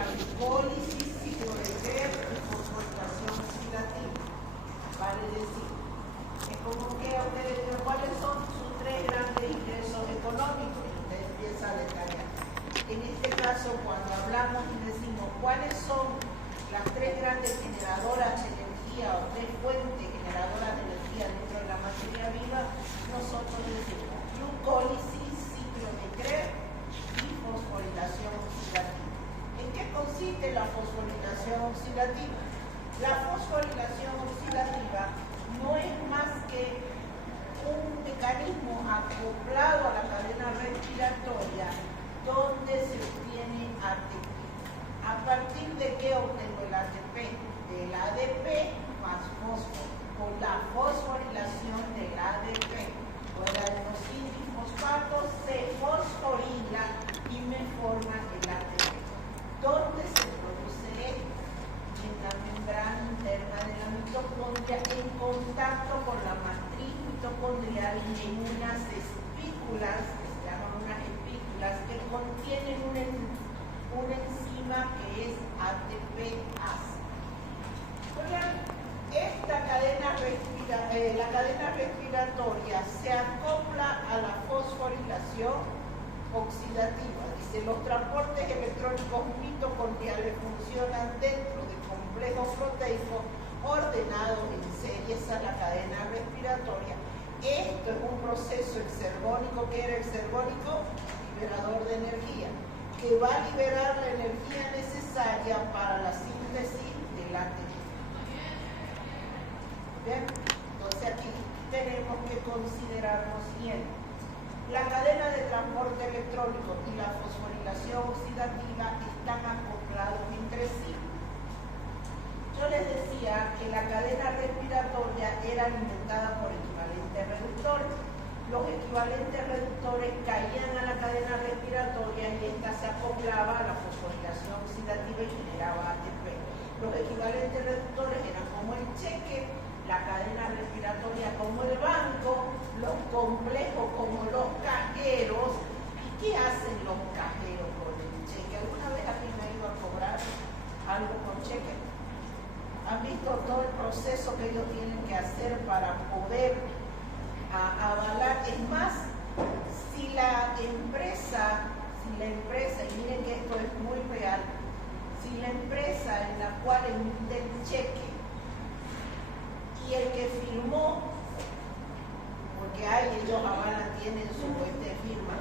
la glicólisis, ciclo de Krebs y fosforilación oxidativa. Vale decir, es como que ustedes dicen cuáles son sus tres grandes ingresos económicos y usted empieza a detallar. En este caso, cuando hablamos y decimos cuáles son las tres grandes generadoras de energía o tres fuentes generadoras de energía dentro de la materia viva, nosotros decimos glucólisis, ciclo de Krebs y fosforilación oxidativa. ¿En qué consiste la fosforilación oxidativa? La fosforilación oxidativa no es más que un mecanismo acoplado a la cadena respiratoria donde se obtiene ATP. ¿A partir de qué obtengo el ATP? Del ADP más fósforo. Con la fosforilación del ADP o el adenosín-fosfato se fosforila y me forma el ATP. ¿Dónde se produce esto? En la membrana interna de la mitocondria, en contacto con la matriz mitocondrial y en unas espículas, que se llaman unas espículas, que contienen una enzima que es ATPase. Esta cadena la cadena respiratoria se acopla a la fosforilación oxidativa. Dice, los transportes electrónicos mitocondriales funcionan dentro del complejo proteico ordenado en serie, esa es la cadena respiratoria. Esto es un proceso exergónico. ¿Qué era exergónico? Liberador de energía, que va a liberar la energía necesaria para la síntesis del ATP. ¿Bien? Entonces aquí tenemos que considerar lo siguiente. La cadena de transporte electrónico y la fosforilación oxidativa están acoplados entre sí. Yo les decía que la cadena respiratoria era alimentada por equivalentes reductores. Los equivalentes reductores caían a la cadena respiratoria y esta se acoplaba a la fosforilación oxidativa y generaba ATP. Los equivalentes reductores eran como el cheque, la cadena respiratoria como el banco, los complejos como los cajeros. ¿Y qué hacen los cajeros con el cheque? ¿Alguna vez alguien ha ido a cobrar algo con cheque? ¿Han visto todo el proceso que ellos tienen que hacer para poder avalar? Es más, si la empresa, y miren que esto es muy real, si la empresa en la cual emite el cheque y el que firmó, porque ellos avalan, tienen su firma,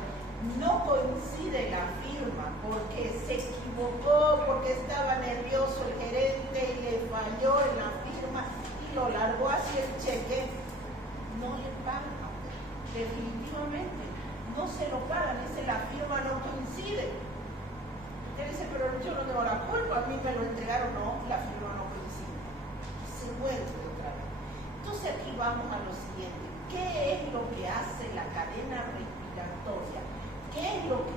no coincide la firma porque se equivocó, porque estaba nervioso el gerente y le falló en la firma y lo largó hacia el cheque, no le pagan. Definitivamente no se lo pagan, dice la firma no coincide. Usted dice, pero yo no tengo la culpa, a mí me lo entregaron, no, la firma no coincide. Se vuelve otra vez. Entonces aquí vamos a lo siguiente. ¿Qué es lo que hace la cadena respiratoria?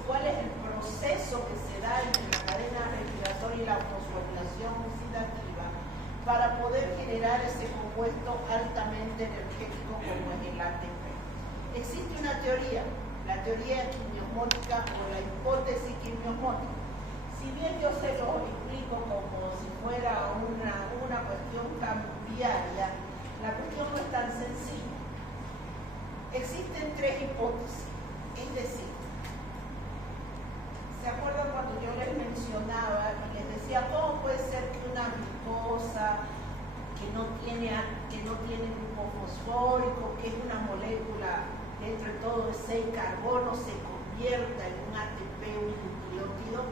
¿Cuál es el proceso que se da entre la cadena respiratoria y la fosforilación oxidativa para poder generar ese compuesto altamente energético como es el ATP? Existe una teoría, la teoría quimiosmótica o la hipótesis quimiosmótica. Si bien yo se lo explico como si fuera una cuestión cambiaria, la cuestión no es tan sencilla. Existen tres hipótesis, es decir, ¿se acuerdan cuando yo les mencionaba y les decía cómo puede ser que una glucosa que no tiene grupo fosfórico, que es una molécula dentro de todo es 6 carbono, se convierta en un ATP, un nucleótido?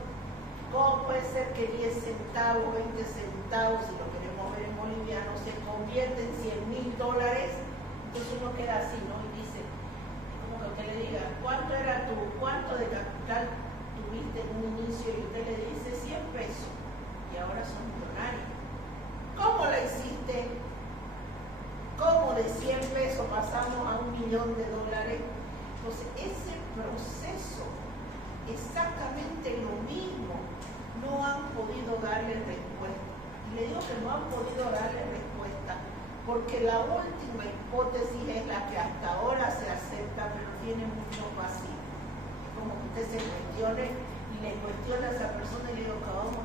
¿Cómo puede ser que 10 centavos, 20 centavos, si lo queremos ver en boliviano, se convierte en $100.000? Entonces uno queda así, ¿no? Y dice, como que usted le diga, ¿cuánto de capital tuviste en un inicio? Y usted le dice 100 pesos y ahora son millonarios. ¿Cómo la hiciste? ¿Cómo de 100 pesos pasamos a $1.000.000? Entonces ese proceso, exactamente lo mismo, no han podido darle respuesta. Y le digo que no han podido darle respuesta porque la última hipótesis es la que hasta ahora se acepta, pero tiene mucho vacío. Es como que usted se cuestione y le cuestiona a esa persona y le digo, ¿cómo?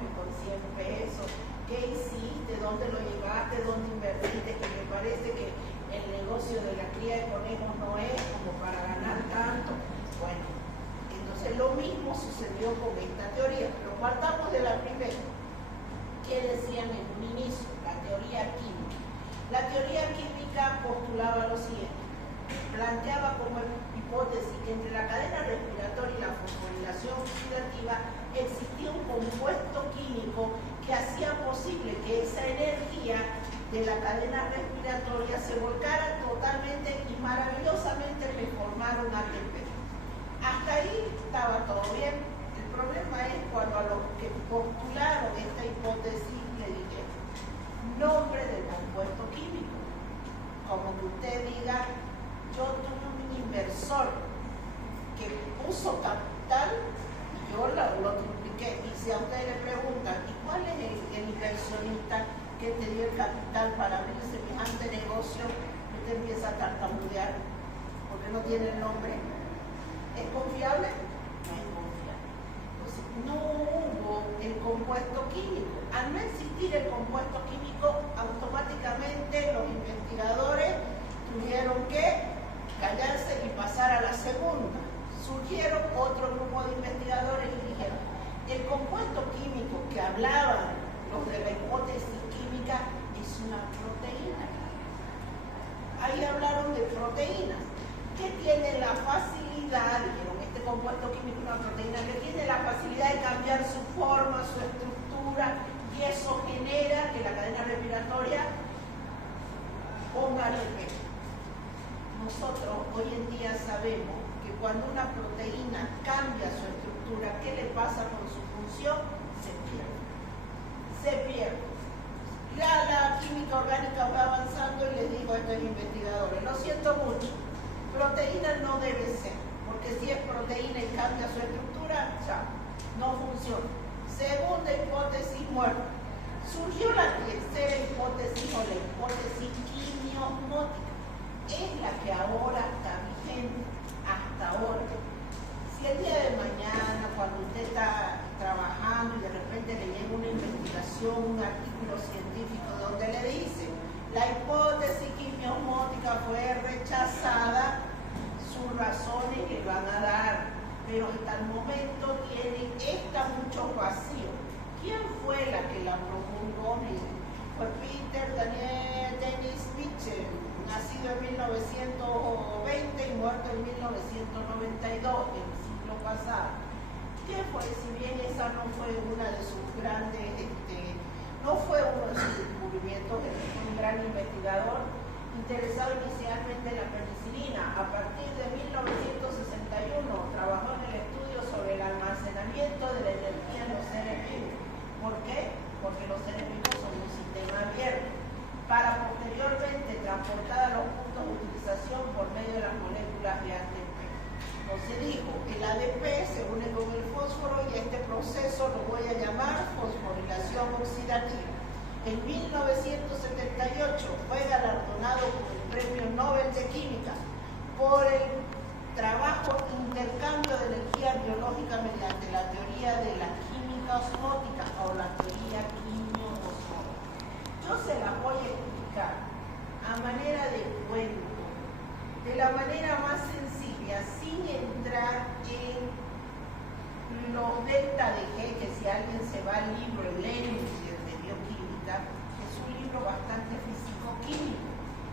¿Qué decían en un inicio? La teoría química. La teoría química postulaba lo siguiente. Planteaba como hipótesis que entre la cadena respiratoria y la fosforilación oxidativa existía un compuesto químico que hacía posible que esa energía de la cadena respiratoria se volcara totalmente y maravillosamente reformara un ATP. Hasta ahí estaba todo bien. El problema es cuando a los que postularon esta hipótesis le dijeron nombre del compuesto químico. Como que usted diga, yo tuve un inversor que puso capital y yo lo tripliqué. Y si a usted le preguntan, ¿y cuál es el inversionista que te dio el capital para abrir semejante negocio? Usted empieza a tartamudear porque no tiene el nombre. ¿Es confiable? No es confiable. Entonces, no hubo el compuesto químico. Al no existir el compuesto químico, automáticamente los investigadores tuvieron que callarse y pasar a la segunda. Surgieron otro grupo de investigadores y dijeron, el compuesto químico que hablaban los de la hipótesis química es una proteína. Ahí hablaron de proteínas, que tiene la facilidad, dijeron, este compuesto químico es una proteína que tiene la facilidad de cambiar su forma, su estructura, y eso genera que la cadena respiratoria ponga ATP. Nosotros hoy en día sabemos que cuando una proteína cambia su estructura, ¿qué le pasa con su función? Se pierde. Se pierde. La química orgánica va avanzando y les digo a estos investigadores, lo siento mucho, proteína no debe ser, porque si es proteína y cambia su estructura, ya, no funciona. Segunda hipótesis, muerta. Surgió la tercera hipótesis o la hipótesis quimiosmótica. Es la que ahora está vigente, hasta ahora. Si el día de mañana, cuando usted está trabajando y de repente le llega una investigación, un artículo científico donde le dice la hipótesis quimiosmótica fue rechazada, sus razones le van a dar, pero hasta el momento tiene muchos vacíos. ¿Quién fue la que la promulgó? Fue Peter Daniel Dennis Mitchell, nacido en 1920 y muerto en 1992, el siglo pasado. ¿Qué fue? Si bien esa no fue una de sus grandes, no fue uno de sus descubrimientos, él fue un gran investigador, interesado inicialmente en la penicilina. A partir de 1961 trabajó en el estudio sobre el almacenamiento de la energía en los seres vivos. ¿Por qué? Porque los seres vivos son un sistema abierto, para posteriormente transportar a los puntos de utilización por medio de las moléculas de ATP. Entonces dijo, el ADP se une con el fósforo y este proceso lo voy a llamar fosforilación oxidativa. En 1978 fue galardonado con el Premio Nobel de Química por el trabajo intercambio de energía biológica mediante la teoría de la química osmótica o la teoría quimio-osmótica. Yo se las voy a explicar a manera de cuento, de la manera más sencilla, sin entrar en los delta de G, que si alguien se va al libro Lehninger de bioquímica, es un libro bastante físico-químico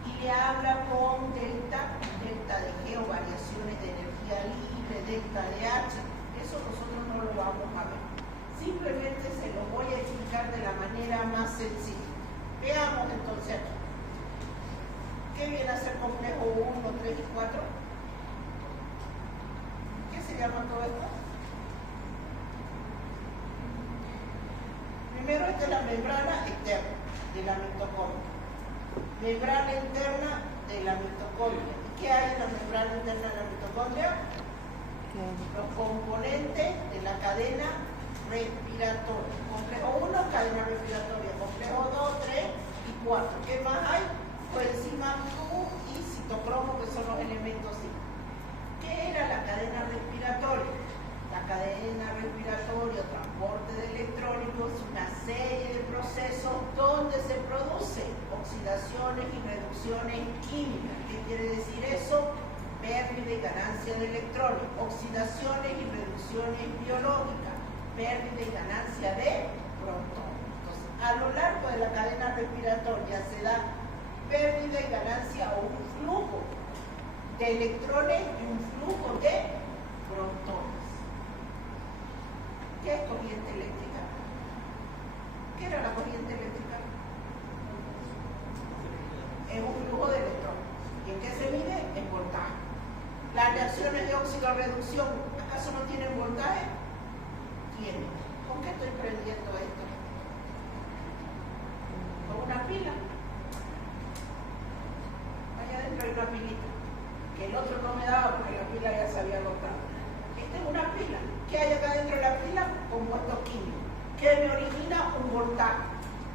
y le habla con delta de G o variaciones de energía libre, delta de H. Eso nosotros no lo vamos a ver. Simplemente se lo voy a explicar de la manera más sencilla. Veamos entonces aquí. ¿Qué viene a ser complejo 1, 3 y 4? ¿Qué se llama todo esto? Primero, esta es la membrana externa de la mitocondria. Membrana interna de la mitocondria. ¿Y qué hay en la membrana interna de la mitocondria? Los componentes de la cadena respiratoria. Complejo 1, cadena respiratoria. Complejo 2, 3 y 4. ¿Qué más hay? Coenzima Q y citocromo, que son los elementos químicos. ¿Qué era la cadena respiratoria? La cadena respiratoria, transporte de electrónicos, una serie de procesos donde se producen oxidaciones y reducciones químicas. ¿Qué quiere decir eso? Pérdida y ganancia de electrones, oxidaciones y reducciones biológicas, pérdida y ganancia de protones. Entonces, a respiratoria se da pérdida y ganancia o un flujo de electrones y un flujo de protones. ¿Qué es corriente eléctrica? ¿Qué era la corriente eléctrica? Es un flujo de electrones. ¿Y en qué se mide? En voltaje. Las reacciones de óxido-reducción, ¿acaso no tienen voltaje? Tienen. ¿Con qué estoy prendiendo esto? Con una pila. Allá adentro hay una pilita, que el otro no me daba porque la pila ya se había agotado. Esta es una pila. ¿Qué hay acá dentro de la pila? Compuesto químico, que me origina un voltaje.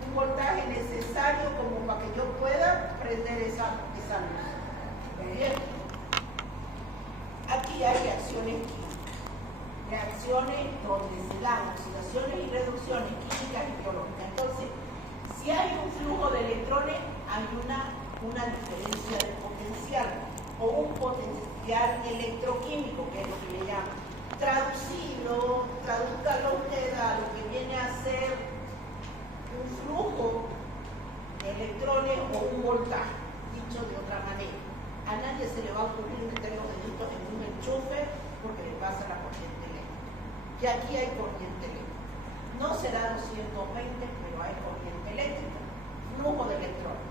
Un voltaje necesario como para que yo pueda prender esa luz. Bien. Aquí hay reacciones químicas. Reacciones donde se dan oxidaciones y reducciones químicas y biológicas. Entonces, si hay un flujo de electrones, hay una diferencia de potencial o un potencial electroquímico, que es lo que le llaman. Tradúzcalo usted a lo que viene a ser un flujo de electrones o un voltaje, dicho de otra manera. A nadie se le va a ocurrir meter los deditos en un enchufe porque le pasa la corriente eléctrica. Y aquí hay corriente eléctrica. No será 220, pero hay corriente eléctrica. Flujo de electrones.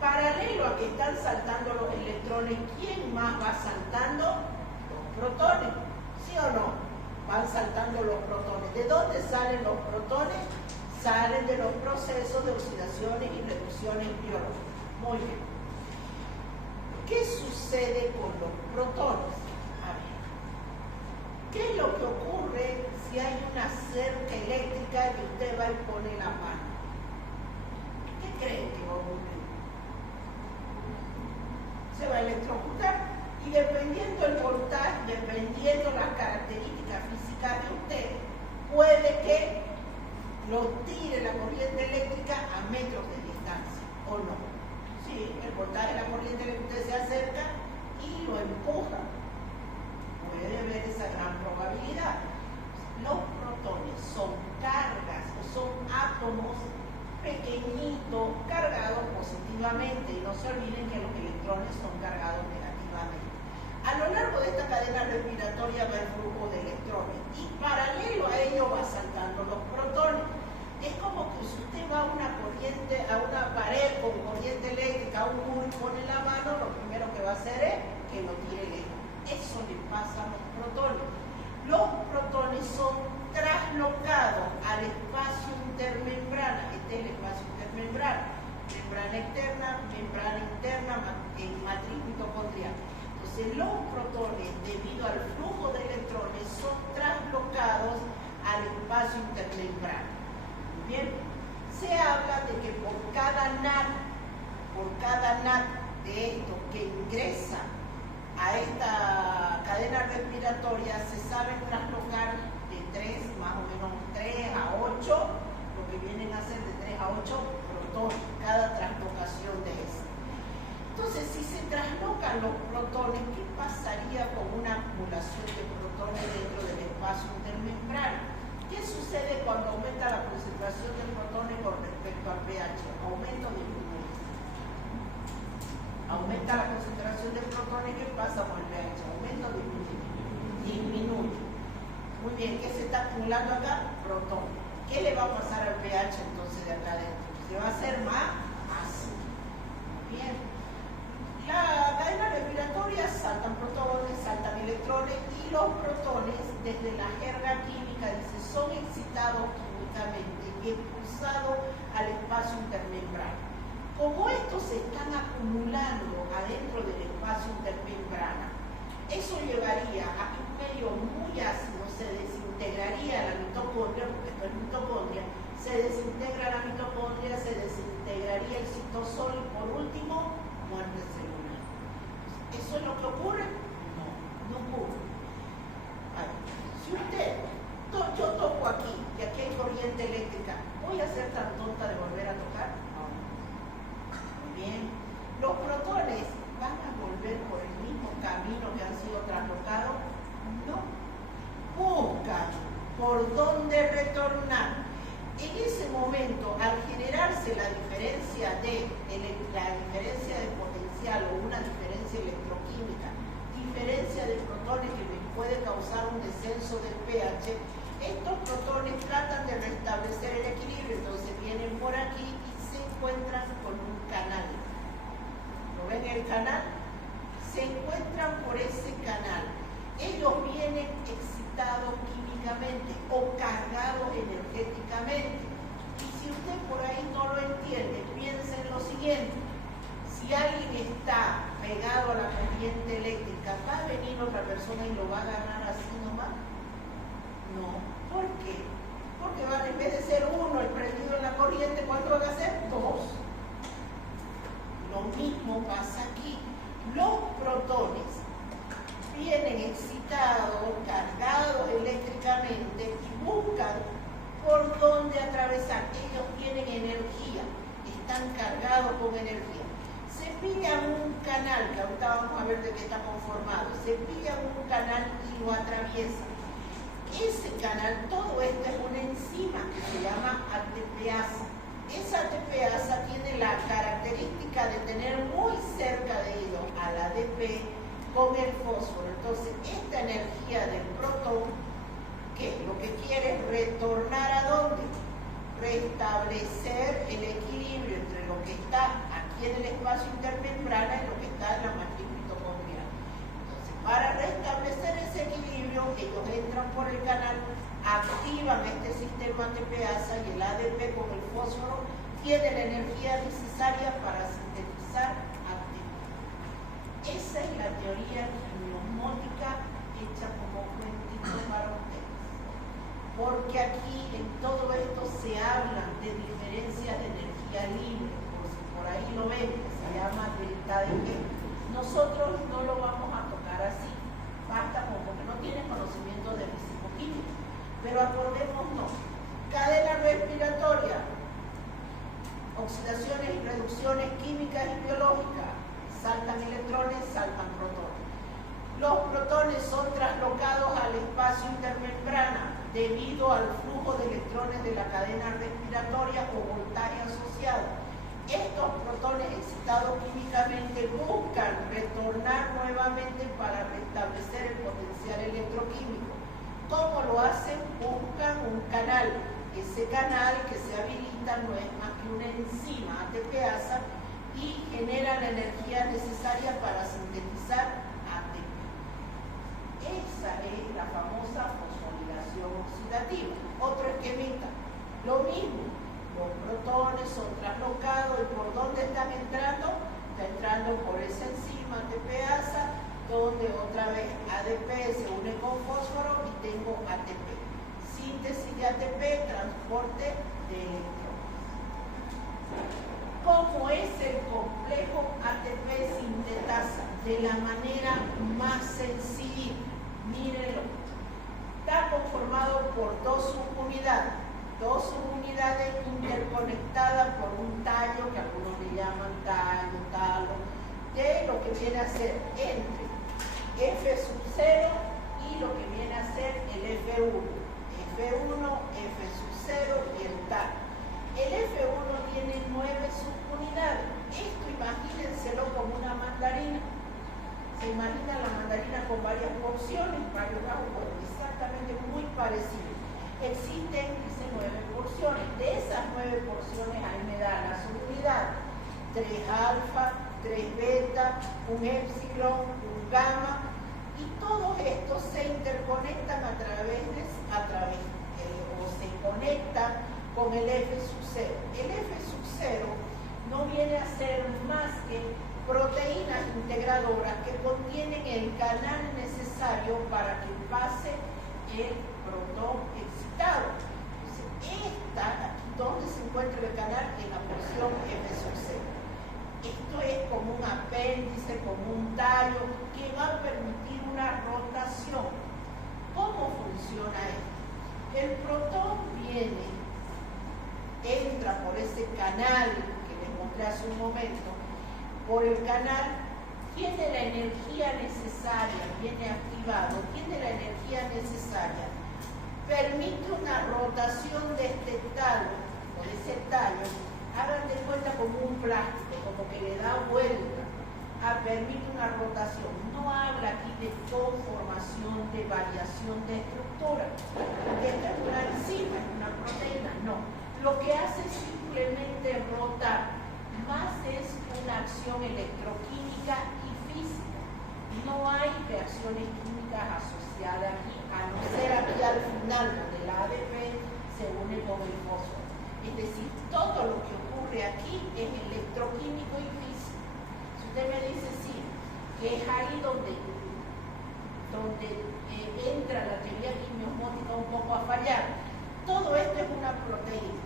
Paralelo a que están saltando los electrones, ¿quién más va saltando? Los protones. ¿Sí o no? Van saltando los protones. ¿De dónde salen los protones? Salen de los procesos de oxidaciones y reducciones biológicas. Muy bien. ¿Qué sucede con los protones? A ver, ¿qué es lo que ocurre si hay una cerca eléctrica y usted va y pone la mano? ¿Qué creen que va a ocurrir? Se va a electrocutar y dependiendo el voltaje, dependiendo las características físicas de usted, puede que lo tire la corriente eléctrica a metros de distancia o no. Sí, el voltaje de la corriente eléctrica se acerca y lo empuja. Puede haber esa gran probabilidad. Los protones son cargas o son átomos pequeñitos cargados positivamente. Y no se olviden que los electrones son cargados negativamente. A lo largo de esta cadena respiratoria va el flujo de electrones y paralelo a ello va saltando los protones. Es como que si usted va a una corriente, a una pared con corriente eléctrica, a un muro y pone la mano, lo primero que va a hacer es que lo tire lejos. Eso le pasa a los protones. Los protones son traslocados al espacio intermembrana. Este es el espacio intermembrana. Membrana externa, membrana interna, matriz mitocondrial. Entonces los protones, debido al flujo de electrones, son traslocados al espacio intermembrana. Bien, se habla de que por cada NAT de esto que ingresa a esta cadena respiratoria se saben traslocar de 3, más o menos 3 a 8, lo que vienen a ser de 3 a 8 protones, cada traslocación de eso. Entonces, si se traslocan los protones, ¿qué pasaría con una acumulación de protones dentro del espacio intermembrano? ¿Qué sucede cuando aumenta la concentración de protones con respecto al pH? ¿Aumenta o disminuye? Aumenta la concentración de protones, ¿qué pasa con el pH? ¿Aumenta o disminuye? Disminuye. Muy bien, ¿qué se está acumulando acá? Protones. ¿Qué le va a pasar al pH entonces de acá adentro? Se va a hacer más ácido. Bien. La cadena respiratoria saltan protones, saltan electrones y los protones, desde la jerga química, dice, son excitados químicamente y expulsados al espacio intermembrano. Como estos se están acumulando adentro del espacio intermembrana, eso llevaría a que un medio muy ácido se desintegraría a la mitocondria, porque esto es mitocondria, se desintegra la mitocondria, se desintegraría el citosol y por último, muerte celular. ¿Eso es lo que ocurre? No, no ocurre. Si usted, yo toco aquí y aquí hay corriente eléctrica, ¿voy a ser tan tonta de volver a tocar? No. Muy bien. ¿Los protones van a volver por el mismo camino que han sido traslocados? No. Buscan por dónde retornar. En ese momento, al generarse la diferencia diferencia de potencial o una diferencia electroquímica, diferencia de protones que me puede causar un descenso del pH, estos protones tratan de restablecer el equilibrio, entonces vienen por aquí y se encuentran con un canal. ¿Lo ven el canal? Se encuentran por ese canal. Ellos vienen excitados químicamente o cargados energéticamente. Y si usted por ahí no lo entiende, piense en lo siguiente. Si alguien está pegado a la corriente eléctrica, ¿va a venir otra persona y lo va a agarrar así nomás? No. ¿Por qué? Porque en vez de ser uno el prendido en la corriente, ¿cuánto van a ser? Dos. Lo mismo pasa aquí. Los protones vienen excitados, cargados eléctricamente y buscan por dónde atravesar. Ellos tienen energía, están cargados con energía. Se pillan un canal, que ahorita vamos a ver de qué está conformado, se pillan un canal y lo atraviesan. Ese canal, todo esto es una enzima que se llama ATPasa. Esa ATPasa tiene la característica de tener muy cerca de ellos al ADP con el fósforo. Entonces, esta energía del protón, que lo que quiere es retornar ¿a dónde? Restablecer el equilibrio entre lo que está aquí en el espacio intermembrana y lo que está en la matriz mitocondrial. Entonces, para restablecer ese equilibrio, ellos entran por el canal, activan este sistema ATPasa y el ADP con el fósforo tiene la energía necesaria para sintetizar ATP. Esa es la teoría quimiosmótica hecha como cuentito para ustedes. Porque aquí en todo esto se habla de diferencias de energía libre, por si por ahí lo ven, que se llama delta de G. Nosotros no lo vamos a tocar así, basta como porque no tienen conocimiento de físico-química. Pero acordémonos, cadena respiratoria, oxidaciones y reducciones químicas y biológicas, saltan electrones, saltan protones. Los protones son traslocados al espacio intermembrana debido al flujo de electrones de la cadena respiratoria o voltaje asociado. Estos protones excitados químicamente buscan retornar nuevamente para restablecer el potencial electroquímico. ¿Cómo lo hacen? Buscan un canal. Ese canal que se habilita no es más que una enzima ATPasa y genera la energía necesaria para sintetizar ATP. Esa es la famosa fosforilación oxidativa. Otro esquemita, lo mismo. Los protones son traslocados y ¿por dónde están entrando? Está entrando por esa enzima ATPasa, donde otra vez ADP se une con fósforo y tengo ATP. Síntesis de ATP, transporte de electrones. ¿Cómo es el complejo ATP sintetasa? De la manera más sencilla. Mírenlo. Está conformado por dos subunidades interconectadas por un tallo, que algunos le llaman tallo, talo, de lo que viene a ser entre F0 y lo que viene a ser el F1, F0 y el talo. El F1 tiene 9 subunidades. Esto imagínenselo como una mandarina. Se imagina la mandarina con varias porciones, varios ramos, exactamente muy parecido. Existen, dice, 9 porciones. De esas 9 porciones ahí me da la subunidad: 3 alfa, 3 beta, un epsilon, un gamma, y todos estos se interconectan o se conectan con el F0. El F0 no viene a ser más que proteínas integradoras que contienen el canal necesario para que pase el protón excitado. Entonces, aquí donde se encuentra el canal, en la porción F0. Esto es como un apéndice, como un tallo, que va a permitir una rotación. ¿Cómo funciona esto? El protón entra por ese canal que les mostré hace un momento, por el canal, tiene la energía necesaria, viene activado, tiene la energía necesaria, permite una rotación de este tallo, o de ese tallo. Hagan de cuenta como un plástico, como que le da vuelta, permite una rotación. No habla aquí de conformación, de variación de estructura. Esta es una enzima, es una proteína, no. Lo que hace es simplemente rotar, más es una acción electroquímica y física. No hay reacciones químicas asociadas aquí, a no ser aquí al final, donde el ADP se une con el fósforo. Es decir, todo lo que ocurre aquí es electroquímico y físico. Si usted me dice sí, que es ahí donde entra la teoría quimiosmótica un poco a fallar. Todo esto es una proteína.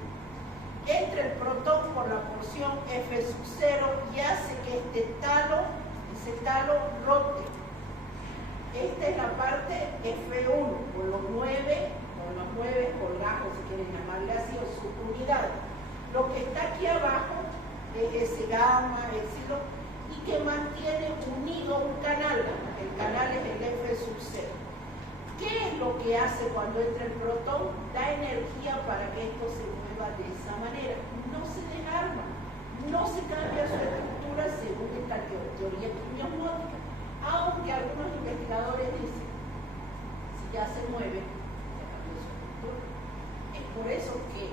Entra el protón por la porción F0 y hace que ese talo rote. Esta es la parte F1, con los 9 colgajos, si quieren llamarle así, o subunidades. Lo que está aquí abajo es ese gamma, epsilon, y que mantiene unido un canal. El canal es el F0. ¿Qué es lo que hace cuando entra el protón? Da energía para que esto se mueva de esa manera. No se desarma, no se cambia su estructura según esta teoría quimiosmótica. Aunque algunos investigadores dicen, si ya se mueve, ya cambió su estructura. Es por eso que,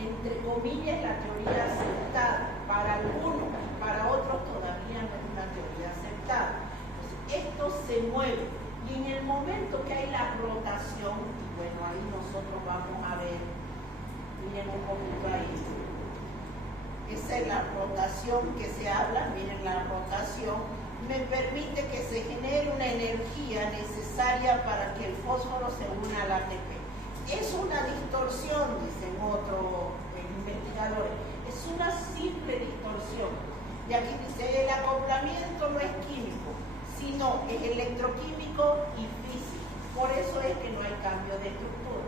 entre comillas, la teoría aceptada para algunos, para otros todavía no es una teoría aceptada. Entonces, esto se mueve. Y en el momento que hay la rotación, y bueno, ahí nosotros vamos a ver, miren un poquito ahí, esa es la rotación que se habla, miren la rotación, me permite que se genere una energía necesaria para que el fósforo se una al ATP. Es una distorsión, dicen otros investigadores, es una simple distorsión. Y aquí dice, el acoplamiento no es químico, sino es electroquímico y físico. Por eso es que no hay cambio de estructura,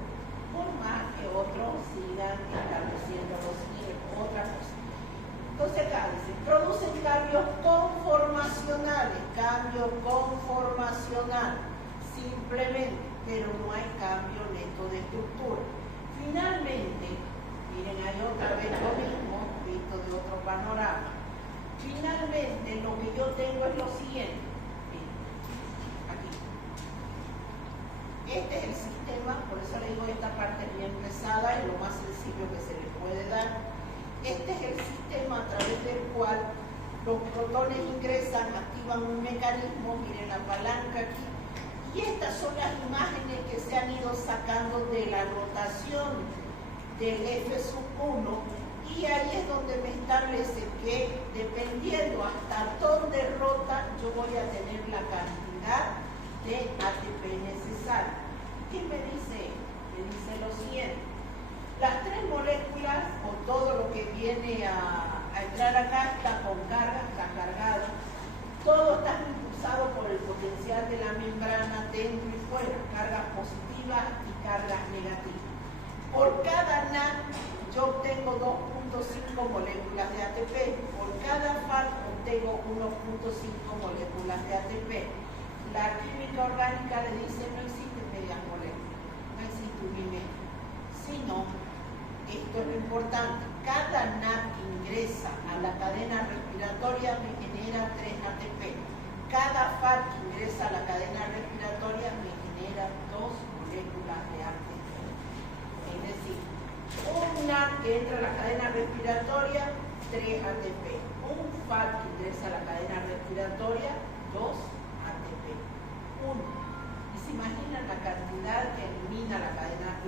por más que otros sigan estableciendo otra cosa. Entonces acá dice, producen cambios conformacionales, simplemente, pero no hay cambio neto de estructura. Finalmente, miren, hay otra vez lo mismo, visto de otro panorama. Finalmente, lo que yo tengo es lo siguiente. Este es el sistema, por eso le digo esta parte es bien pesada y lo más sencillo que se le puede dar. Este es el sistema a través del cual los protones ingresan, activan un mecanismo, miren la palanca aquí, y estas son las imágenes que se han ido sacando de la rotación del F1, y ahí es donde me establece que dependiendo hasta dónde rota, yo voy a tener la cantidad de ATP necesario. ¿Qué me dice? Me dice lo siguiente. Las tres moléculas, o todo lo que viene a entrar acá, está con carga, está cargado. Todo está impulsado por el potencial de la membrana dentro y fuera, cargas positivas y cargas negativas. Por cada NAT yo obtengo 2.5 moléculas de ATP. Por cada FAT obtengo 1.5 moléculas de ATP. La química orgánica le dice no existen medias moléculas, no existe un bimetro, sino, esto es lo importante, cada NAT que ingresa a la cadena respiratoria me genera 3 ATP, cada FAT que ingresa a la cadena respiratoria me genera 2 moléculas de ATP. Es decir, un NAT que entra a la cadena respiratoria, 3 ATP, un FAT que ingresa a la cadena respiratoria, 2 ATP. 1. Y se imaginan la cantidad que elimina la cadena,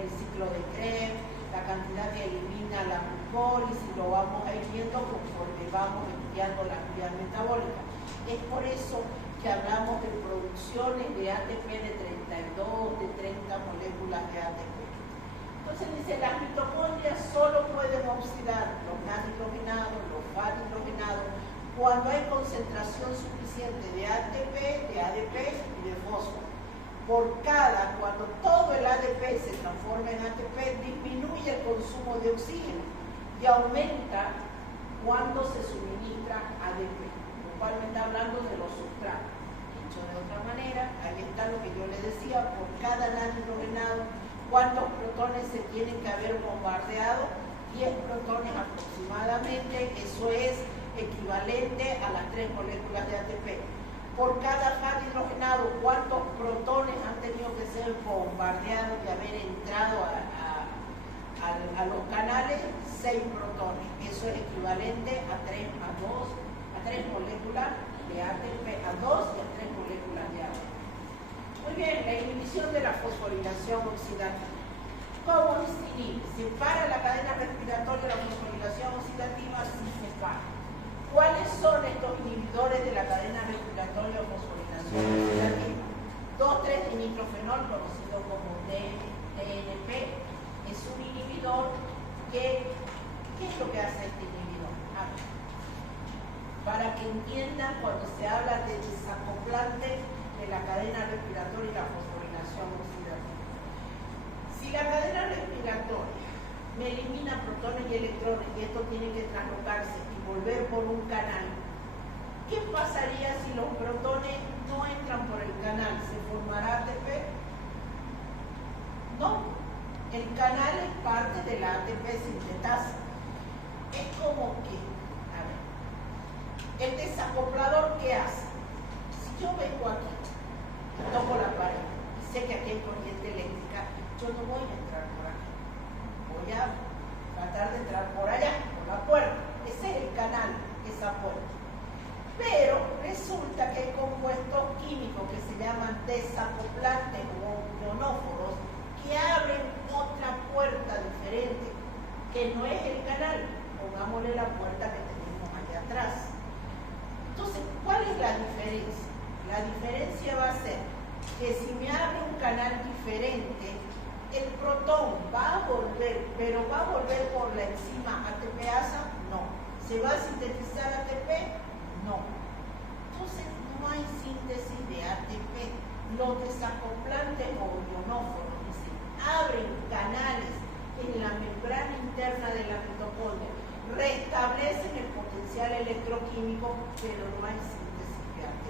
el ciclo de Krebs, la cantidad que elimina la glucólisis, lo vamos a ir viendo conforme vamos estudiando las vías metabólicas. Es por eso que hablamos de producciones de ATP de 32, de 30 moléculas de ATP. Entonces dice, las mitocondrias solo pueden oxidar los NAD hidrogenados, los FAT hidrogenados, cuando hay concentración suficiente de ATP, de ADP y de fósforo. Cuando todo el ADP se transforma en ATP, disminuye el consumo de oxígeno y aumenta cuando se suministra ADP, lo cual me está hablando de los sustratos. Dicho de otra manera, ahí está lo que yo le decía, por cada NAD hidrogenado, cuántos protones se tienen que haber bombardeado, 10 protones aproximadamente, eso es equivalente a las 3 moléculas de ATP. Por cada FAT hidrogenado, ¿cuántos protones han tenido que ser bombardeados y haber entrado a los canales? 6 protones. Eso es equivalente a 3 moléculas de ATP, a 2 y a 3 moléculas de ATP. Muy bien, la inhibición de la fosforilación oxidativa. ¿Cómo se inhibe? ¿Se para la cadena respiratoria de la fosforilación oxidativa? Sí, se para. ¿Cuáles son estos inhibidores de la cadena respiratoria o fosforilación oxidativa? 2,3-dinitrofenol, conocido como DNP, es un inhibidor que, ¿qué es lo que hace este inhibidor? Para que entiendan cuando se habla de desacoplante de la cadena respiratoria y la fosforilación oxidativa. Si la cadena respiratoria me elimina protones y electrones y esto tiene que traslocarse y volver por un canal, ¿qué pasaría si los protones no entran por el canal? ¿Se formará ATP? No. El canal es parte de la ATP sintetasa. Es como que, a ver, el desacoplador, ¿qué hace? Si yo vengo aquí, toco la pared y sé que aquí hay corriente eléctrica, yo no voy a entrar por aquí. Voy a tratar de entrar por allá, por la puerta. Ese es el canal, esa puerta. Pero resulta que hay compuestos químicos que se llaman desacoplantes o ionóforos que abren otra puerta diferente, que no es el canal. Pongámosle la puerta que tenemos allá atrás. Entonces, ¿cuál es la diferencia? La diferencia va a ser que si me abre un canal diferente, el protón va a volver, pero va a volver por la enzima ATPasa, no. ¿Se va a sintetizar ATP? No. Entonces no hay síntesis de ATP. Los desacoplantes o ionóforos abren canales en la membrana interna de la mitocondria, restablecen el potencial electroquímico, pero no hay síntesis de ATP.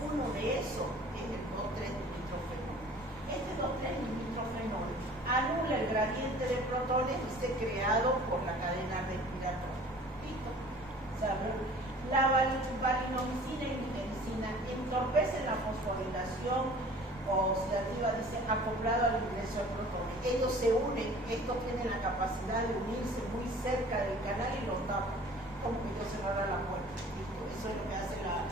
Uno de esos es el 2,3-dinitrofenol. Este 2,3-dinitrofenol anula el gradiente de protones y se creado por la cadena respiratoria. ¿Listo? O sea, la valinomicina y nimencina entorpecen la fosforilación oxidativa, dice, acoplado al ingreso de protones. Ellos se unen, estos tienen la capacidad de unirse muy cerca del canal y los tapan, como que yo cerrara la puerta. ¿Listo? Eso es lo que hace la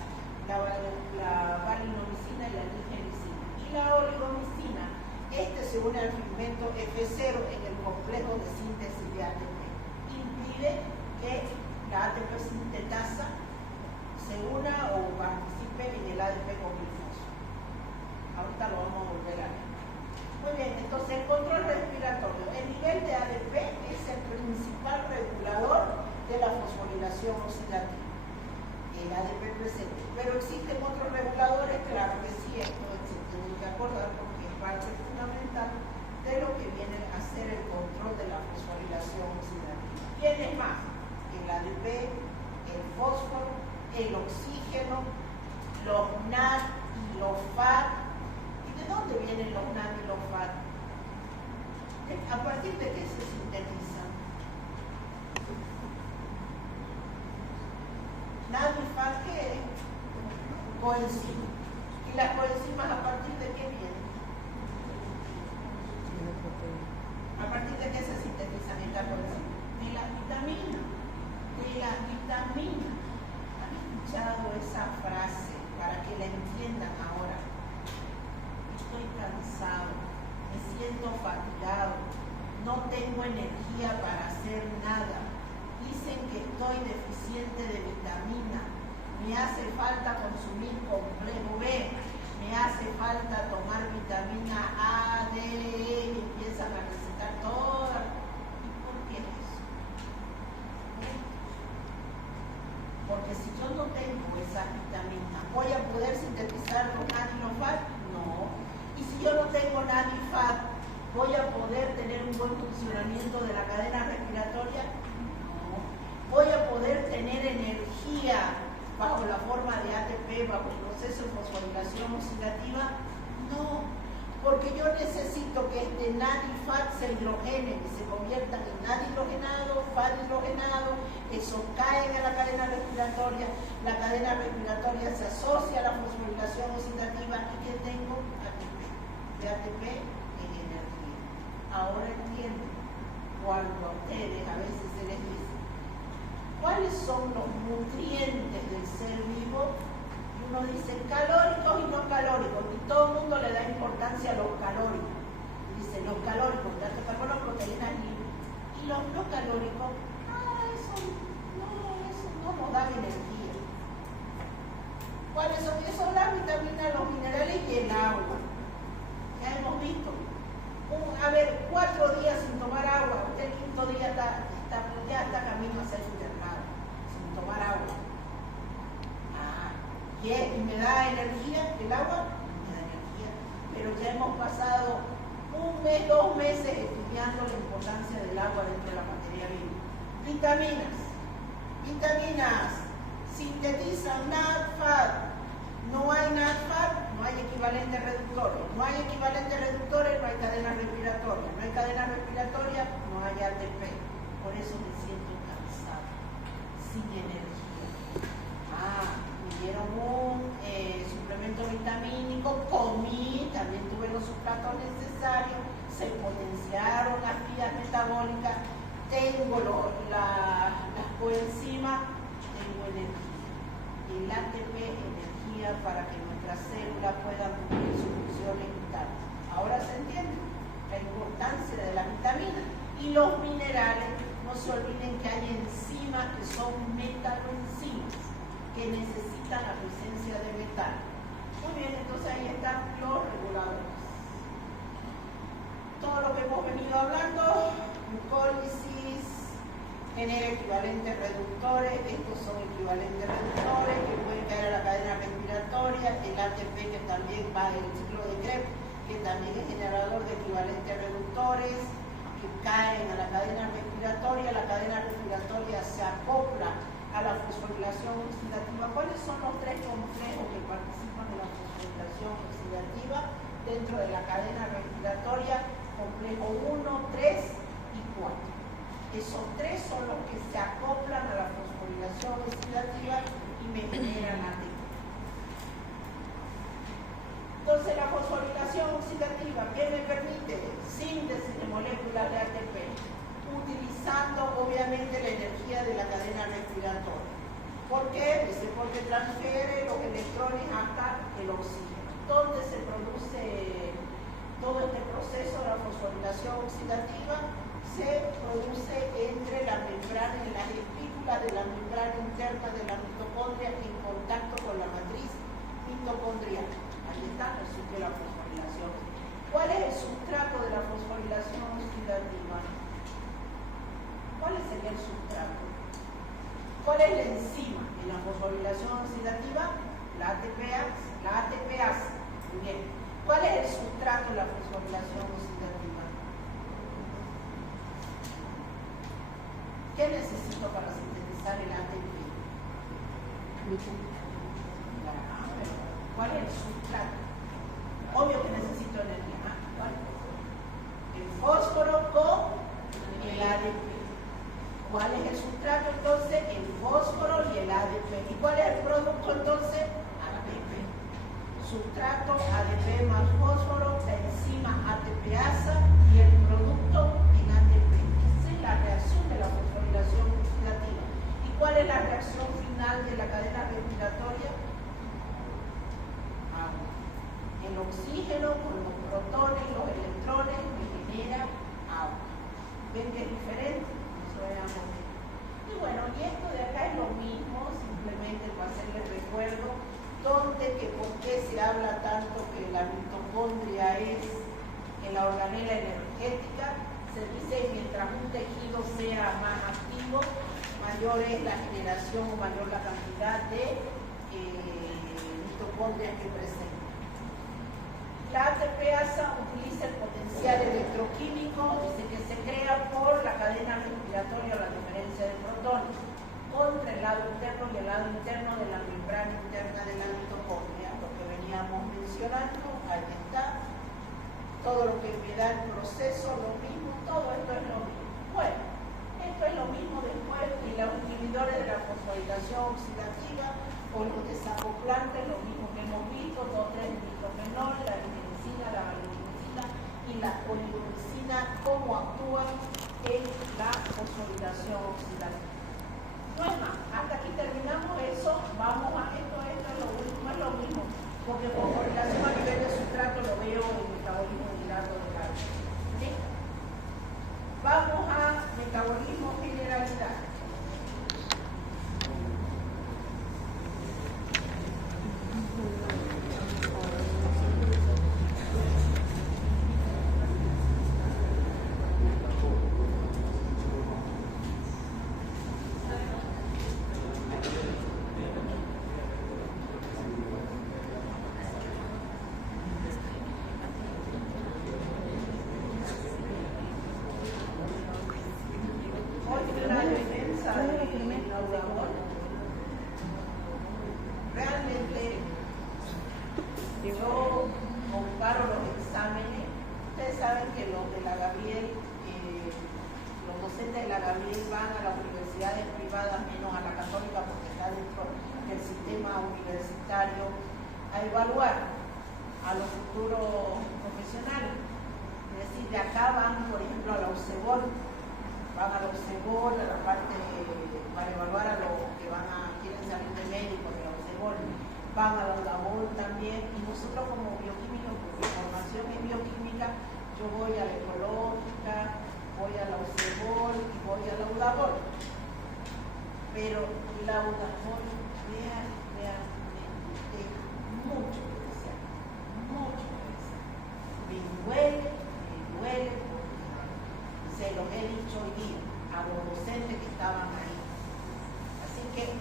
valinomicina y la nimencina. Y la oligomicina, se une al pigmento F0 en el complejo de síntesis de ATP. Impide que la ATP sintetasa se una o participe en el ADP con glifoso. Ahorita lo vamos a volver a ver. Muy bien, entonces el control respiratorio. El nivel de ADP es el principal regulador de la fosforilación oxidativa. El ADP presente. Pero existen otros reguladores, claro que sí, esto se tiene que acordar porque es parte fundamental de lo que viene a ser el control de la fosforilación oxidativa. ¿Quién es más? El ADP, el fósforo, el oxígeno, los NAD y los FAT. ¿Y de dónde vienen los NAD y los FAT? ¿A partir de qué se sintetizan? NAD y FAT, ¿qué es? Coenzimas. ¿Y las coenzimas a partir de qué vienen? ¿A partir de qué se sintetizan estas coenzimas? De la vitamina. De la vitamina. ¿Han escuchado esa frase para que la entiendan ahora? Estoy cansado, me siento fatigado, no tengo energía para hacer nada. Dicen que estoy deficiente de vitamina, me hace falta consumir complejo B, me hace falta tomar vitamina A, D, E, y empiezan a recetar todas. ¿Y por qué eso? Porque si yo no tengo esas vitaminas, ¿voy a poder sintetizar los NAD y los FAT? No. Y si yo no tengo NAD y FAT, ¿voy a poder tener un buen funcionamiento de la cadena respiratoria? No. ¿Voy a poder tener energía bajo la forma de ATP, bajo el proceso de fosforilación oxidativa? No. Porque yo necesito que este NAD y FAT se hidrogenen y se conviertan en NAD hidrogenado fosfato hidrogenado, esos caen a la cadena respiratoria se asocia a la fosforilación oxidativa y que tengo ATP. De ATP en energía. Ahora entienden cuando a ustedes a veces se les dice ¿cuáles son los nutrientes del ser vivo? Y uno dice calóricos y no calóricos, y todo el mundo le da importancia a los calóricos. Dice los calóricos, hidratos de carbono, proteínas libres. Y los no calóricos, eso no nos da energía. ¿Cuáles son? Eso son las vitaminas, los minerales y el agua. Ya hemos visto. 4 días sin tomar agua, el quinto día ya está camino a ser internado, sin tomar agua. ¿Y me da energía el agua? Me da energía. Pero ya hemos pasado 1 mes, 2 meses estudiando la importancia del agua dentro de la materia viva. Vitaminas, sintetizan NADFAD. No hay NADFAD, no hay equivalentes reductores. No hay equivalentes reductores, no hay cadena respiratoria. No hay cadena respiratoria, no hay ATP. Por eso me siento cansado, sin energía. Me dieron un suplemento vitamínico, comí, también tuve los sustratos necesarios, se potenciaron las vías metabólicas, tengo las coenzimas, tengo energía. El ATP, energía para que nuestras células puedan cumplir sus funciones vitales. Ahora se entiende la importancia de las vitaminas y los minerales. No se olviden que hay enzimas que son metaloenzimas, que necesitan la presencia de metal. Muy bien, entonces ahí están los reguladores. Todo lo que hemos venido hablando, glucólisis, genera equivalentes reductores, estos son equivalentes reductores que pueden caer a la cadena respiratoria, el ATP que también va en el ciclo de Krebs, que también es generador de equivalentes reductores, que caen a la cadena respiratoria se acopla a la fosforilación oxidativa. ¿Cuáles son los 3 complejos que participan de la fosforilación oxidativa dentro de la cadena respiratoria? Complejo 1, 3 y 4. Esos 3 son los que se acoplan a la fosforilación oxidativa y me generan ATP. Entonces la fosforilación oxidativa, ¿qué me permite? Síntesis de moléculas de ATP, utilizando obviamente la energía de la cadena respiratoria. ¿Por qué? Dice, porque transfiere los electrones hasta el oxígeno. ¿Dónde se produce todo este proceso de la fosforilación oxidativa? Se produce entre la membrana, en las espículas de la membrana interna de la mitocondria en contacto con la matriz mitocondrial. Ahí está el sitio de la fosforilación. ¿Cuál es el sustrato de la fosforilación oxidativa? ¿Cuál sería el sustrato? ¿Cuál es la enzima en la fosforilación oxidativa? La ATPasa. Muy bien. ¿Cuál es el sustrato de la fosforilación oxidativa? ¿Qué necesito para sintetizar el ATP? ¿Cuál es el sustrato? Obvio que necesito energía. ¿Cuál? El fósforo con el ADP. ¿Cuál es el sustrato entonces? El fósforo y el ADP. ¿Y cuál es el producto entonces? ATP. Sustrato, ADP más fósforo, la enzima ATPasa y el producto en ATP. Esa es la reacción de la fosforilación oxidativa. ¿Y cuál es la reacción final de la cadena respiratoria? Agua. El oxígeno con los protones, los electrones, me genera agua. ¿Ven que es diferente? Y bueno, y esto de acá es lo mismo, simplemente para hacerles recuerdo, por qué se habla tanto que la mitocondria es la organela energética. Se dice que mientras un tejido sea más activo, mayor es la generación o mayor la cantidad de mitocondrias que presenta. La ATPasa utiliza el potencial electroquímico, dice que se crea por la cadena respiratoria o la diferencia de protones contra el lado interno y el lado interno de la membrana interna de la mitocondria, lo que veníamos mencionando. Ahí está. Todo lo que me da el proceso, lo mismo, todo esto es lo mismo. Bueno, esto es lo mismo fosforilación oxidativa o los desacoplantes, lo mismo que hemos visto, 2,3-nitrogenol, la linencina, la valerinencina y la polileucina, cómo actúan en la fosforilación oxidativa. No es más, hasta aquí terminamos eso, vamos a esto es lo último, es lo mismo, porque fosforilación a nivel de sustrato lo veo en metabolismo de hidrato de carbono. ¿Sí? Vamos a metabolismo generalidad. Realmente yo comparo los exámenes. Ustedes saben que los de la Gabriel, los docentes de la Gabriel van a las universidades privadas menos a la católica porque está dentro del sistema universitario a evaluar a los futuros profesionales. Es decir, de acá van, por ejemplo, a la UCEBOL, van a la UCEBOL, a la parte para evaluar a los que quieren salir de médico de la UCEBOL, van a la UDABOL también, y nosotros como bioquímicos, porque mi formación es bioquímica, yo voy a la ecológica, voy a la UCEBOL y voy a la UDABOL. Pero la UDABOL realmente es mucho que desear, mucho que desear. Me duele, se los he dicho hoy día a los docentes que estaban ahí. Así que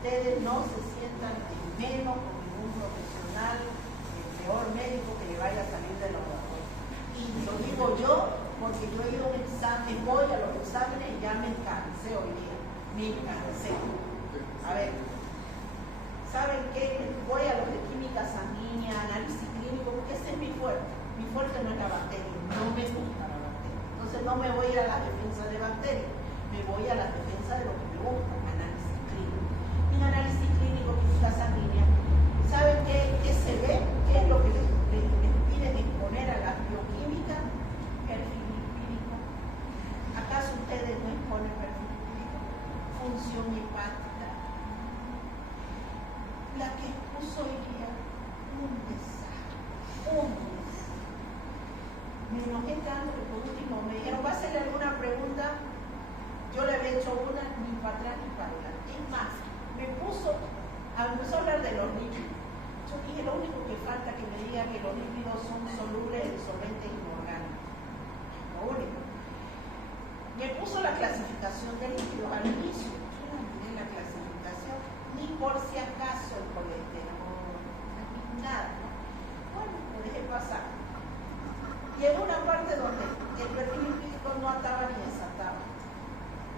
ustedes no se sientan de menos con ningún profesional, el peor médico que le vaya a salir de la laboratorio. Y lo digo yo porque yo he ido a un examen, voy a los exámenes y ya me cansé hoy día. Me cansé. A ver, ¿saben qué? Voy a los de química sanguínea, análisis clínico, porque ese es mi fuerte. Mi fuerte no es la bacteria, no me gusta la bacteria. Entonces no me voy a ir a la defensa de bacterias, me voy a la defensa de lo que me gusta, análisis clínico. En análisis clínico, química sanguínea, ¿saben qué se ve? ¿Qué es lo que les piden exponer a la bioquímica? Perfil lipídico. ¿Acaso ustedes no exponen perfil lipídico? Función hepática. La que expuso hoy día, un desastre. Me enojé tanto que por último me dijeron, ¿va a hacerle alguna pregunta? Yo le había hecho una ni para atrás ni para adelante. Es más, empezó a hablar de los lípidos. Yo dije, lo único que falta que me diga que los lípidos son solubles en solventes inorgánicos. Lo único. Me puso la clasificación de lípidos al inicio. Yo no miré la clasificación, ni por si acaso el colesterol, ni nada. Bueno, lo dejé pasar. Y en una parte donde el perfil lipídico no ataba ni desataba,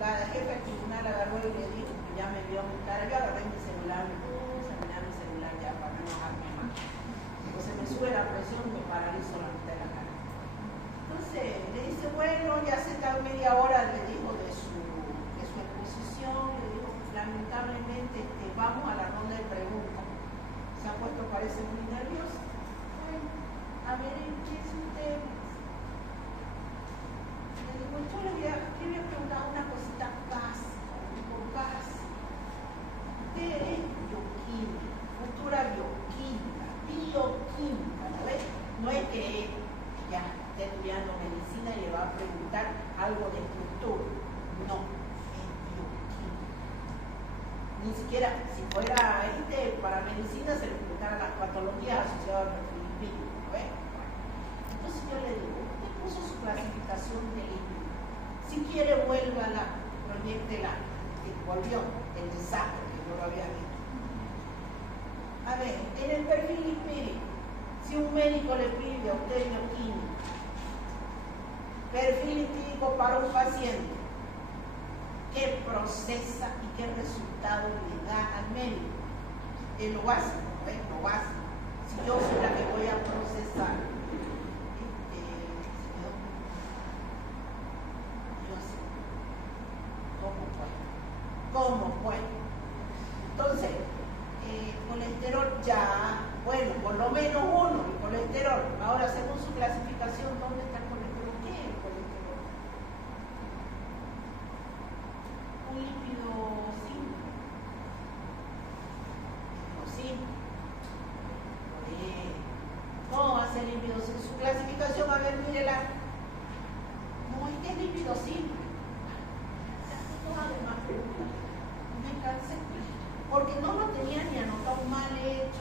la jefa del tribunal agarró y le dijo que ya me vio mi cara. Yo agarré mi celular, me puse a mirar mi celular ya para no enojarme más. Entonces me sube la presión y me paralizo la mitad de la cara. Entonces le dice, bueno, ya se está media hora, le dijo de su exposición, le dijo, lamentablemente vamos a la ronda de preguntas. Se ha puesto, parece muy nervioso. Bueno, a ver, ¿qué es usted? Le digo, yo le voy a preguntar una cosita básica, básica. Usted es bioquímica, futura bioquímica, ¿no ves? No es que ya esté estudiando medicina y le va a preguntar algo de estructura. No, es bioquímica. Ni siquiera, si fuera para medicina, se le preguntara las patologías asociadas al perfil lipídico, ¿no ves? Entonces yo le digo, usted puso su clasificación de lípidos. Si quiere, vuélvala, proyectela, que volvió el desastre que yo lo había visto. A ver, en el perfil lipídico, si un médico le pide a usted bioquímica, perfil lipídico para un paciente, ¿qué procesa y qué resultado le da al médico? Es lo básico, ¿ves? Lo básico. Si yo soy la que voy a procesar, ¿cómo fue? Entonces, colesterol ya, bueno, por lo menos uno, el colesterol. Ahora, según su clasificación, ¿dónde está el colesterol? ¿Qué es el colesterol? Un lípido simple. No simple. ¿Cómo va a ser lípido simple? Su clasificación, a ver, mírela. No, es que es lípido simple. Además, me cansé. Porque no lo tenía ni anotado mal hecho.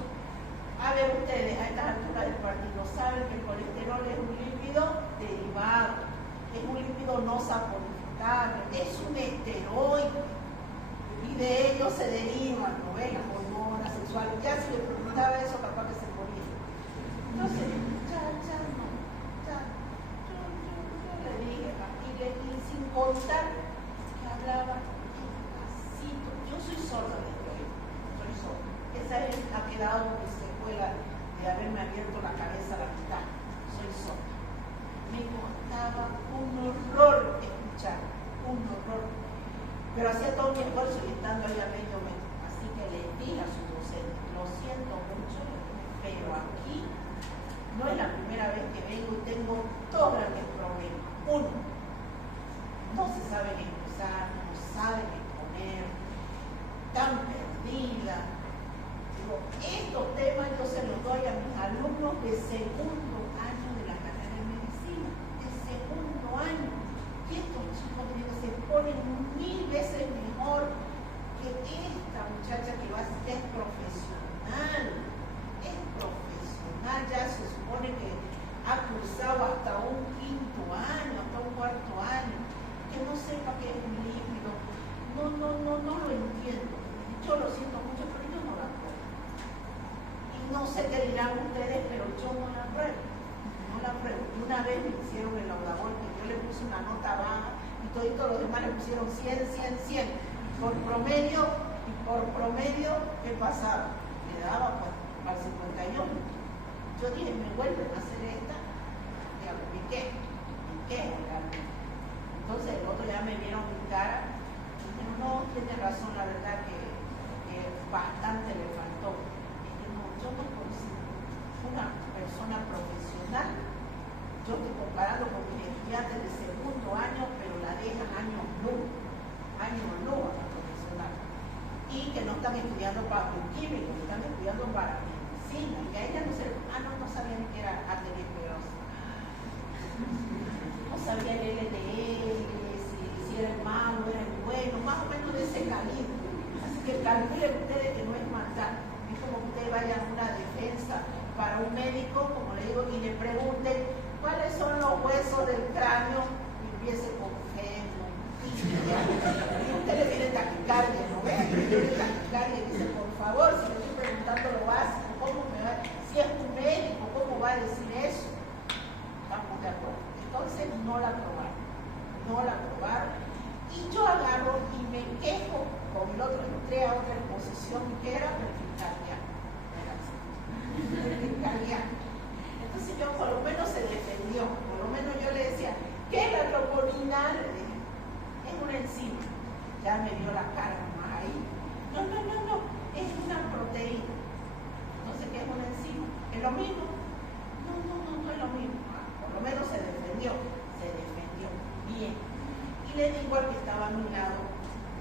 A ver, ustedes a estas alturas del partido saben que el colesterol es un lípido derivado, es un lípido no saponificable, es un esteroide y de ello se derivan, ¿no ven? Las hormonas sexuales. Ya si le preguntaba eso, capaz que se moría. Entonces, yo le dije, y sin contar que hablaba despacito. Yo soy sorda de oído, soy sorda. Esa ha quedado mi secuela de haberme abierto la cabeza a la mitad. Soy sorda. Me costaba un horror escuchar, un horror. Pero hacía todo mi esfuerzo y estando ahí a medio metro. Así que le dije a su docente, lo siento mucho, pero aquí no es la primera vez que vengo y tengo dos grandes problemas. Uno, no se saben expresar, no saben exponer, tan perdida. Digo, estos temas yo se los doy a mis alumnos de segundo año de la carrera de medicina, de segundo año. Y estos chicos se ponen 1000 veces mejor que esta muchacha que es profesional. Es profesional, ya se supone que ha cursado hasta un quinto año, hasta un cuarto año. Que no sepa qué es un lípido, no lo entiendo. Yo lo siento mucho, pero yo no la apruebo. Y no sé qué dirán ustedes, pero yo no la apruebo. No la apruebo. Y una vez me hicieron el laudabol que yo le puse una nota baja y todos los demás le pusieron 100, 100, 100. Por promedio, ¿qué pasaba? Le daba pues, para 51. Yo dije, me vuelven a hacer esta. ¿Y qué? Realmente? Entonces el otro ya me vieron mi cara y dijeron, no, tiene razón, la verdad que bastante le faltó. Y dije, no, yo me considero una persona profesional. Yo estoy comparando con mis estudiantes de segundo año, pero la dejan años luz a la profesional. Y que no están estudiando para bioquímica, están estudiando para medicina. Y a ella no sabían que era arteriosclerosis. No sabía el LDL, si era el malo, era el bueno, más o menos de ese calibre. Así que calculen ustedes que no es matar. Es como que ustedes vayan a una defensa para un médico, como le digo, y le pregunten cuáles son los huesos del cráneo y empiece con fémur. Y usted le viene taquicardia, ¿no ve? Le viene taquicardia y dice, por favor, si le estoy preguntando lo básico, ¿cómo me va? Si es un médico, ¿cómo va a decir eso? Estamos de acuerdo. Entonces no la aprobaron. Y yo agarro y me quejo con el otro, entré a otra exposición que era perfil cardíaco. Entonces yo por lo menos se defendió, por lo menos yo le decía, ¿qué es la troponina? Le dije, es una enzima. Ya me vio la cara nomás ahí. No, es una proteína. Entonces, ¿qué es una enzima? ¿Es lo mismo? No es lo mismo. Por lo menos se defendió bien. Y le digo al que estaba a mi lado,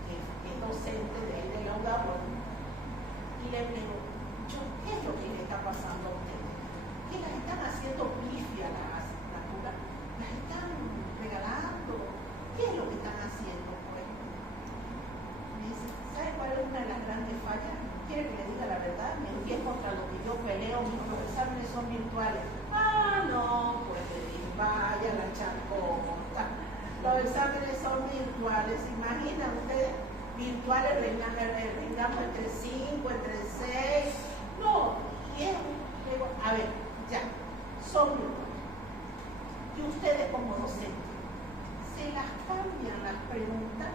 que es docente de ahí de la UDAP, y le digo, ¿qué es lo que le está pasando a ustedes? ¿Qué las están haciendo pifia las asignaturas? ¿Las están regalando? ¿Qué es lo que están haciendo? Pues, me dice, ¿sabe cuál es una de las grandes fallas? ¿Quiere que le diga la verdad? Me envié contra lo que yo peleo, los exámenes son virtuales. No, pues le dije, vaya la Chacó, los exámenes son virtuales, ¿imaginan ustedes? Virtuales reinamos entre 5, entre 6, no, 10, digo, a ver, ya, son virtuales. Y ustedes como docentes, se las cambian las preguntas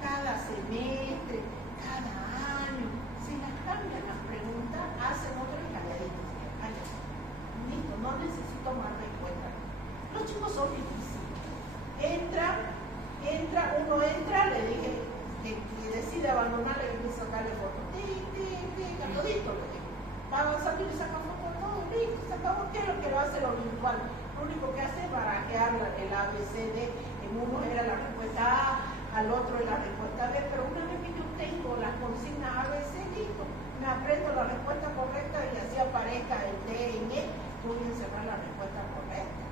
cada semestre, cada año, se las cambian las preguntas, hacen otro calladito. Listo, no necesito más respuesta. Los chicos son difíciles. Uno entra, le dije, decide abandonarla y empieza a sacarle fotos. A todito, va avanzando y le saca fotos a todo, listo, se acabó. ¿Qué es lo que lo hace lo virtual? Lo único que hace es barajear el ABCD. En uno era la respuesta A, al otro es la respuesta B, pero una vez que yo tengo las consignas ABC, listo, me aprendo la respuesta correcta y así aparezca el D en E, voy a encerrar la respuesta correcta.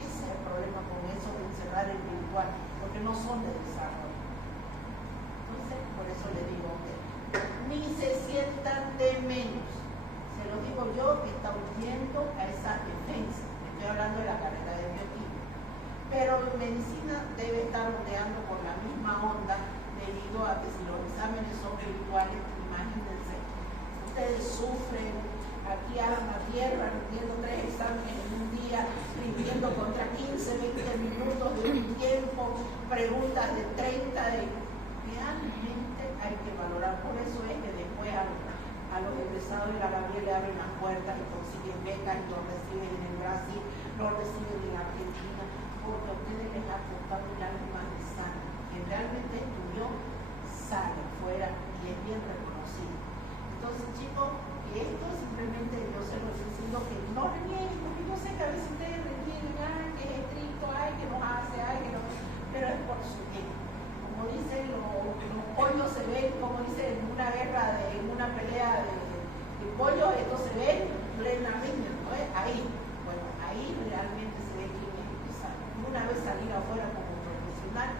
Ese es el problema con eso de encerrar el virtual, porque no son de desarrollo. Entonces, por eso le digo a usted, ni se sientan de menos. Se lo digo yo que está huyendo a esa defensa. Estoy hablando de la carrera de bioquímica. Pero medicina debe estar rodeando por la misma onda debido a que si los exámenes son virtuales, imagínense, ustedes sufren, aquí a la tierra, rindiendo 3 exámenes en un día, rindiendo contra 15, 20 minutos de un tiempo, preguntas de 30, realmente hay que valorar. Por eso es que después a los egresados de la Gabriel le abren las puertas y consiguen becas y los reciben en el Brasil, los reciben en Argentina, porque a ustedes les ha costado un lágrima de sangre. Quien realmente estudió sale afuera y es bien reconocido. Entonces, chicos, esto simplemente yo se lo estoy diciendo que no renieguen, porque yo sé que a veces ustedes renieguen, que es estricto, que nos hace, que no, pero es por su bien. Como dicen los pollos se ven, como dicen en una guerra, en una pelea de pollos, esto se ve plenamente, ¿no es? Ahí, bueno, ahí realmente se ve quién es empresario. Una vez salir afuera como profesional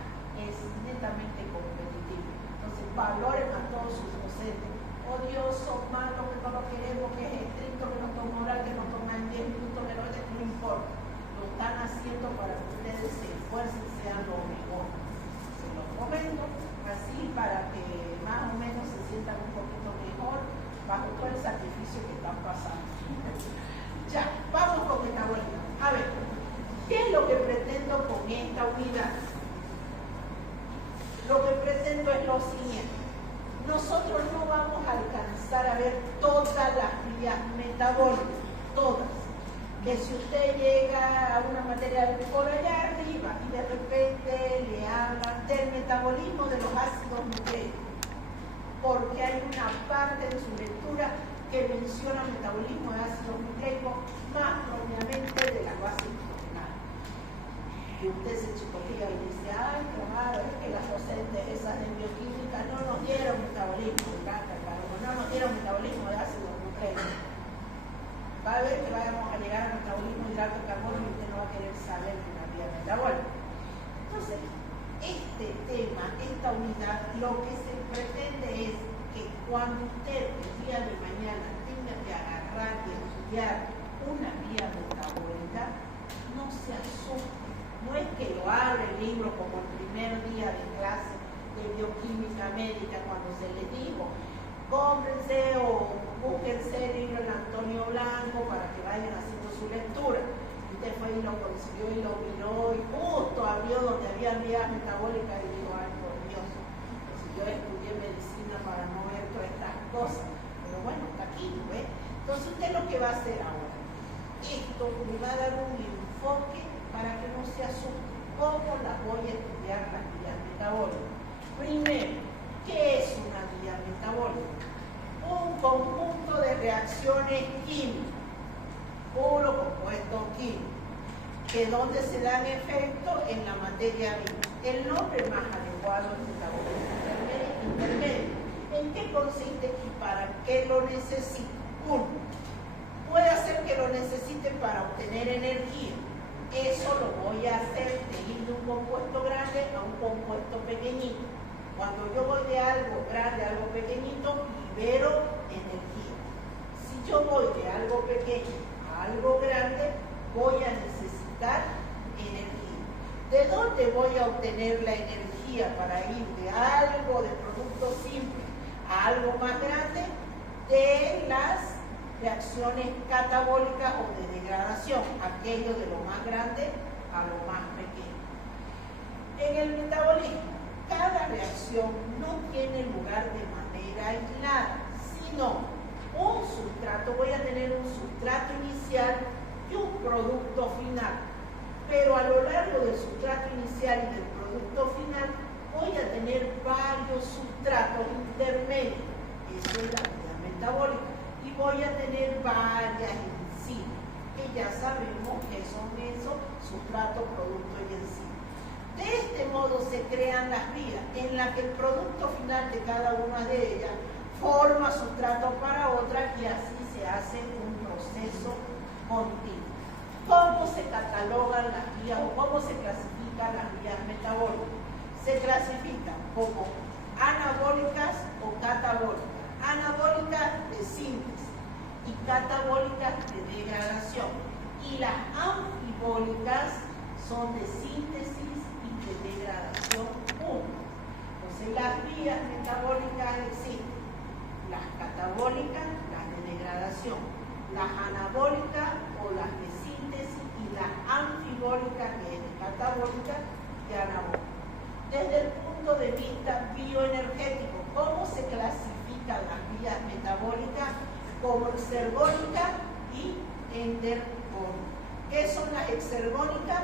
es netamente competitivo. Entonces valoren a todos sus docentes. Odioso, malo, que no lo queremos, que es estricto, que nos toma oral, que nos toma en 10 minutos, que no importa. Lo están haciendo para que ustedes se esfuercen y sean lo mejor. Se los comento así para que más o menos se sientan un poquito mejor bajo todo el sacrificio que están pasando. Ya, vamos con esta vuelta. A ver, ¿qué es lo que pretendo con esta unidad? Lo que pretendo es lo siguiente. Nosotros no vamos a alcanzar a ver todas las vías metabólicas, todas. Que si usted llega a una materia por allá arriba y de repente le hablan del metabolismo de los ácidos nucleicos, porque hay una parte de su lectura que menciona el metabolismo de ácidos nucleicos, más propiamente de la base nuclear. Y usted se chicotilla y dice, ay, claro, es que las docentes esas de bioquímica no nos dieron metabolismo de no nos dieron metabolismo de ácidos nucleicos. Va a ver que vamos a llegar al metabolismo de hidrato de carbono y usted no va a querer saber de una vía metabólica. Entonces, este tema, esta unidad, lo que se pretende es que cuando usted el día de mañana tenga que agarrar y estudiar una vía metabólica, no se asuste. No es que lo abra el libro como el primer día de clase de bioquímica médica cuando se les dijo, cómprense o búsquense el libro de Antonio Blanco para que vayan haciendo su lectura. Usted fue y lo consiguió y lo miró y justo abrió donde había vías metabólicas y dijo, ay, por Dios, pues yo estudié medicina para no ver todas estas cosas. Pero bueno, está aquí, ¿ves? Entonces usted lo que va a hacer ahora, esto le va a dar un enfoque para que no se asuste. ¿Cómo las voy a estudiar las vías metabólicas? Primero, ¿qué es una vía metabólica? Un conjunto de reacciones químicas, puro compuesto químico, que donde se dan efecto en la materia viva. El nombre más adecuado es metabolismo intermedio. ¿En qué consiste y para qué lo necesito? Uno, puede hacer que lo necesite para obtener energía. Eso lo voy a hacer de ir de un compuesto grande a un compuesto pequeñito. Cuando yo voy de algo grande a algo pequeñito, libero energía. Si yo voy de algo pequeño a algo grande, voy a necesitar energía. ¿De dónde voy a obtener la energía para ir de algo de producto simple a algo más grande? De las reacciones catabólicas o de degradación, aquello de lo más grande a lo más pequeño. En el metabolismo, cada reacción no tiene lugar de manera aislada, sino un sustrato, voy a tener un sustrato inicial y un producto final, pero a lo largo del sustrato inicial y del producto final voy a tener tener varios sustratos intermedios, eso es la vía metabólica, y voy a tener varias enzimas, que ya sabemos que son esos sustrato, producto y enzima. De este modo se crean las vías en las que el producto final de cada una de ellas forma sustrato para otra y así se hace un proceso continuo. ¿Cómo se catalogan las vías o cómo se clasifican las vías metabólicas? Se clasifican como anabólicas o catabólicas. Anabólicas de síntesis y catabólicas de degradación. Y las anfibólicas son de síntesis y de degradación 1. Entonces las vías metabólicas existen. Las catabólicas, las de degradación, las anabólicas o las de síntesis y las anfibólicas, que es de catabólica y anabólica. Desde el punto de vista bioenergético, ¿cómo se clasifican las vías metabólicas? Como exergónicas y endergónicas. ¿Qué son las exergónicas?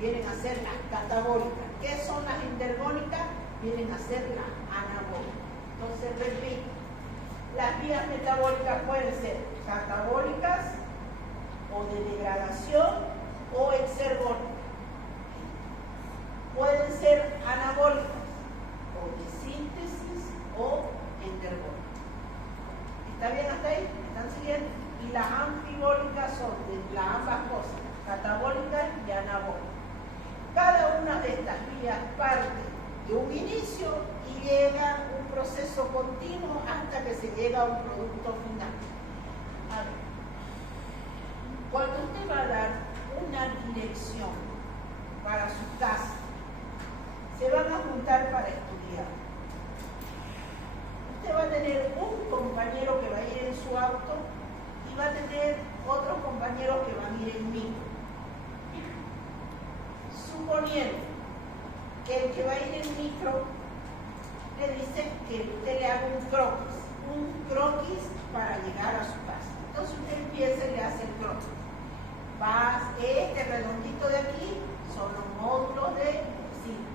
Vienen a ser las catabólicas. ¿Qué son las endergónicas? Vienen a ser las anabólicas. Entonces, repito, las vías metabólicas pueden ser catabólicas o de degradación o exergónicas. Pueden ser anabólicas o de síntesis o endergónicas. ¿Está bien hasta ahí? ¿Me están siguiendo? Y las anfibólicas son de ambas cosas, catabólicas y anabólicas. Cada una de estas vías parte de un inicio y llega a un proceso continuo hasta que se llega a un producto final. A ver, cuando usted va a dar una dirección para su casa, se van a juntar para estudiar. Usted va a tener un compañero que va a ir en su auto y va a tener otros compañeros que van a ir en micro. Suponiendo que el que va a ir en micro le dice que usted le haga un croquis para llegar a su casa. Entonces usted empieza y le hace el croquis. Este redondito de aquí son los módulos de